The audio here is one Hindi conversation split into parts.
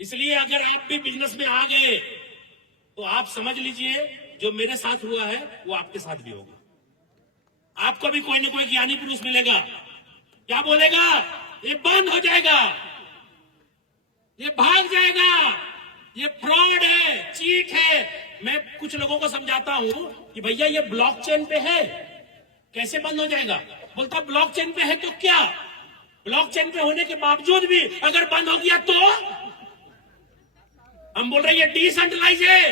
इसलिए अगर आप भी बिजनेस में आ गए तो आप समझ लीजिए जो मेरे साथ हुआ है वो आपके साथ भी होगा। आपको भी कोई ना कोई ज्ञानी पुरुष मिलेगा, क्या बोलेगा, ये बंद हो जाएगा, ये भाग जाएगा, ये फ्रॉड है, चीट है। मैं कुछ लोगों को समझाता हूं कि भैया ये ब्लॉकचेन पे है, कैसे बंद हो जाएगा? बोलता ब्लॉकचेन पे है तो क्या, ब्लॉकचेन पे होने के बावजूद भी अगर बंद हो गया तो? हम बोल रहे हैं ये डिसेंट्रलाइज है।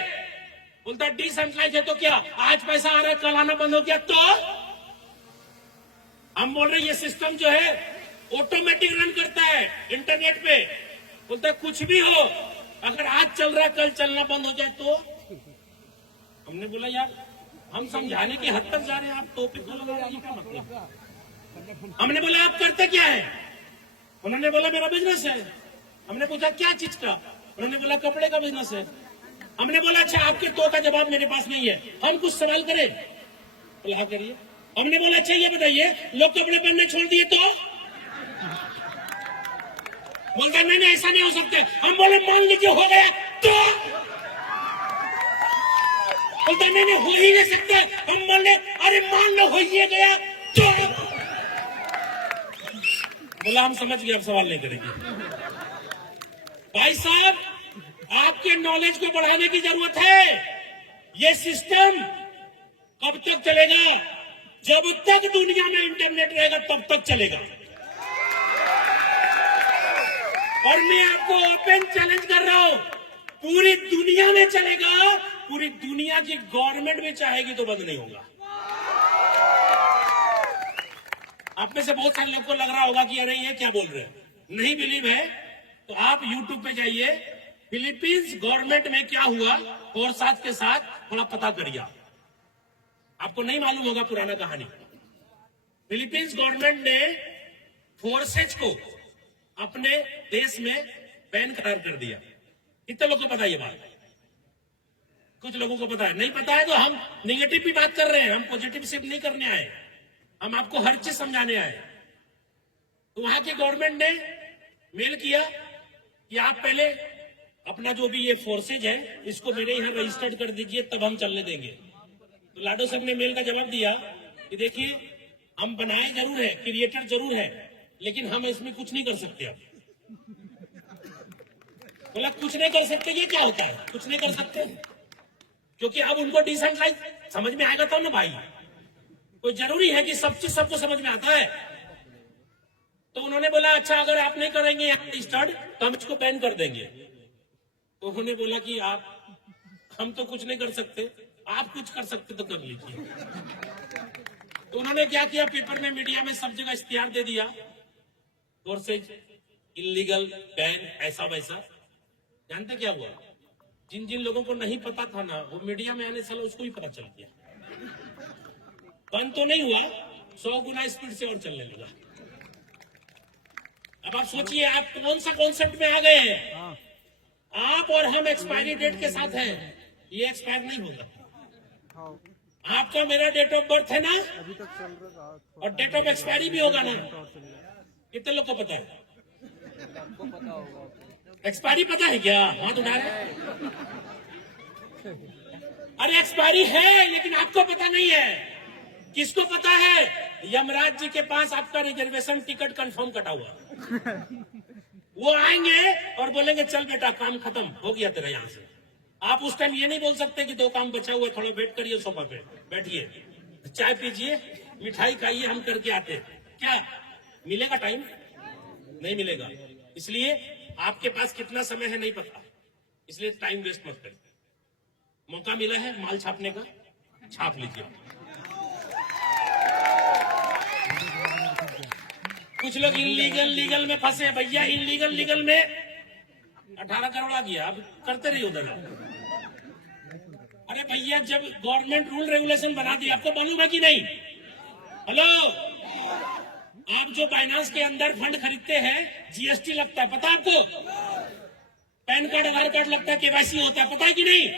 बोलता डिसेंट्रलाइज है तो क्या, आज पैसा आ रहा है कल आना बंद हो गया तो? हम बोल रहे हैं ये सिस्टम जो है ऑटोमेटिक रन करता है इंटरनेट पे। बोलता है कुछ भी हो, अगर आज चल रहा है कल चलना बंद हो जाए तो? हमने बोला यार हम समझाने की हद तक जा रहे हैं, आप टॉपिक को लगा रहे हैं, क्या मतलब? हमने बोला आप करते क्या है? उन्होंने बोला मेरा बिजनेस है। हमने पूछा क्या चीज का? उन्होंने बोला कपड़े का बिजनेस है। हमने बोला अच्छा आपके तो का जवाब मेरे पास नहीं है, हम कुछ सवाल करें? बोला हाँ करिए। हमने बोला अच्छा ये बताइए लोग कपड़े पहनने छोड़ दिए तो? बोलते नहीं ऐसा नहीं हो सकते। हम बोले मान लीजिए हो गया तो? बोलते नहीं हो ही नहीं सकता। हम बोले अरे मान लो हो ही गया तो? बोला हम समझ गए, अब सवाल नहीं करेंगे। भाई साहब आपके नॉलेज को बढ़ाने की जरूरत है। ये सिस्टम कब तक चलेगा? जब तक दुनिया में इंटरनेट रहेगा तब तक चलेगा। और मैं आपको ओपन चैलेंज कर रहा हूं, पूरी दुनिया में चलेगा, पूरी दुनिया की गवर्नमेंट भी चाहेगी तो बंद नहीं होगा। आप में से बहुत सारे लोगों को लग रहा होगा कि अरे ये क्या बोल रहे हैं, नहीं बिलीव है तो आप यूट्यूब पे जाइए, फिलीपींस गवर्नमेंट में क्या हुआ और साथ के साथ थोड़ा पता करिए। आपको नहीं मालूम होगा पुराना कहानी। फिलीपींस गवर्नमेंट ने फोर्सेज को अपने देश में बैन करार कर दिया। कितने लोगों को पता है ये बात? कुछ लोगों को पता है, नहीं पता है तो हम निगेटिव भी बात कर रहे हैं, हम पॉजिटिव सिर्फ नहीं करने आए, हम आपको हर चीज समझाने आए। तो वहां की गवर्नमेंट ने मेल किया कि आप पहले अपना जो भी ये फोर्सेज है इसको मेरे यहाँ रजिस्टर्ड कर दीजिए तब हम चलने देंगे। तो लाडो साहब ने मेल का जवाब दिया कि देखिए हम बनाए जरूर है, क्रिएटर जरूर है, लेकिन हम इसमें कुछ नहीं कर सकते। अब बोला कुछ नहीं कर सकते, ये क्या होता है कुछ नहीं कर सकते? क्योंकि अब उनको डिसेंट्रलाइज समझ में आएगा तब ना भाई। कोई जरूरी है कि सब चीज सबको समझ में आता है? तो उन्होंने बोला अच्छा अगर आप नहीं करेंगे यहाँ रजिस्टर्ड तो हम इसको बैन कर देंगे। तो उन्होंने बोला कि आप हम तो कुछ नहीं कर सकते, आप कुछ कर सकते तो कर लीजिए। तो उन्होंने क्या किया, पेपर में मीडिया में सब जगह इश्तिहार दे दिया, फोर्सेज इलीगल बैन ऐसा वैसा। जानते क्या हुआ? जिन जिन लोगों को नहीं पता था ना वो मीडिया में आने से उसको भी पता चल गया। बंद तो नहीं हुआ, 100 गुना स्पीड से और चलने लगा। अब आप सोचिए आप कौन सा कॉन्सेप्ट में आ गए हैं। आप और हम एक्सपायरी डेट के साथ हैं, ये एक्सपायर नहीं होगा। आपका मेरा डेट ऑफ बर्थ है ना, और डेट ऑफ एक्सपायरी भी होगा ना। कितने लोग को पता है? एक्सपायरी पता है क्या? हाथ उठा रहे। अरे एक्सपायरी है लेकिन आपको पता नहीं है। किसको पता है? यमराज जी के पास आपका रिजर्वेशन टिकट कंफर्म कटा हुआ। वो आएंगे और बोलेंगे चल बेटा काम खत्म हो गया तेरा यहाँ से। आप उस टाइम ये नहीं बोल सकते कि 2 काम बचा हुआ है, थोड़ा वेट करिए, सोफा पे बैठिए, चाय पीजिए, मिठाई खाइए, हम करके आते। क्या मिलेगा? टाइम नहीं मिलेगा। इसलिए आपके पास कितना समय है नहीं पता, इसलिए टाइम वेस्ट मत करिए। मौका मिला है माल छापने का, छाप लीजिए। कुछ लोग इनलीगल लीगल में फंसे भैया, इनलीगल लीगल में 18 करोड़ आ गया, अब करते रहिए उधर। अरे भैया जब गवर्नमेंट रूल रेगुलेशन बना दिया, आपको मालूम है कि नहीं? हेलो, आप जो बाइनांस के अंदर फंड खरीदते हैं जीएसटी लगता है, पता है आपको? पैन कार्ड आधार कार्ड लगता है, केवाईसी होता है, पता है कि नहीं?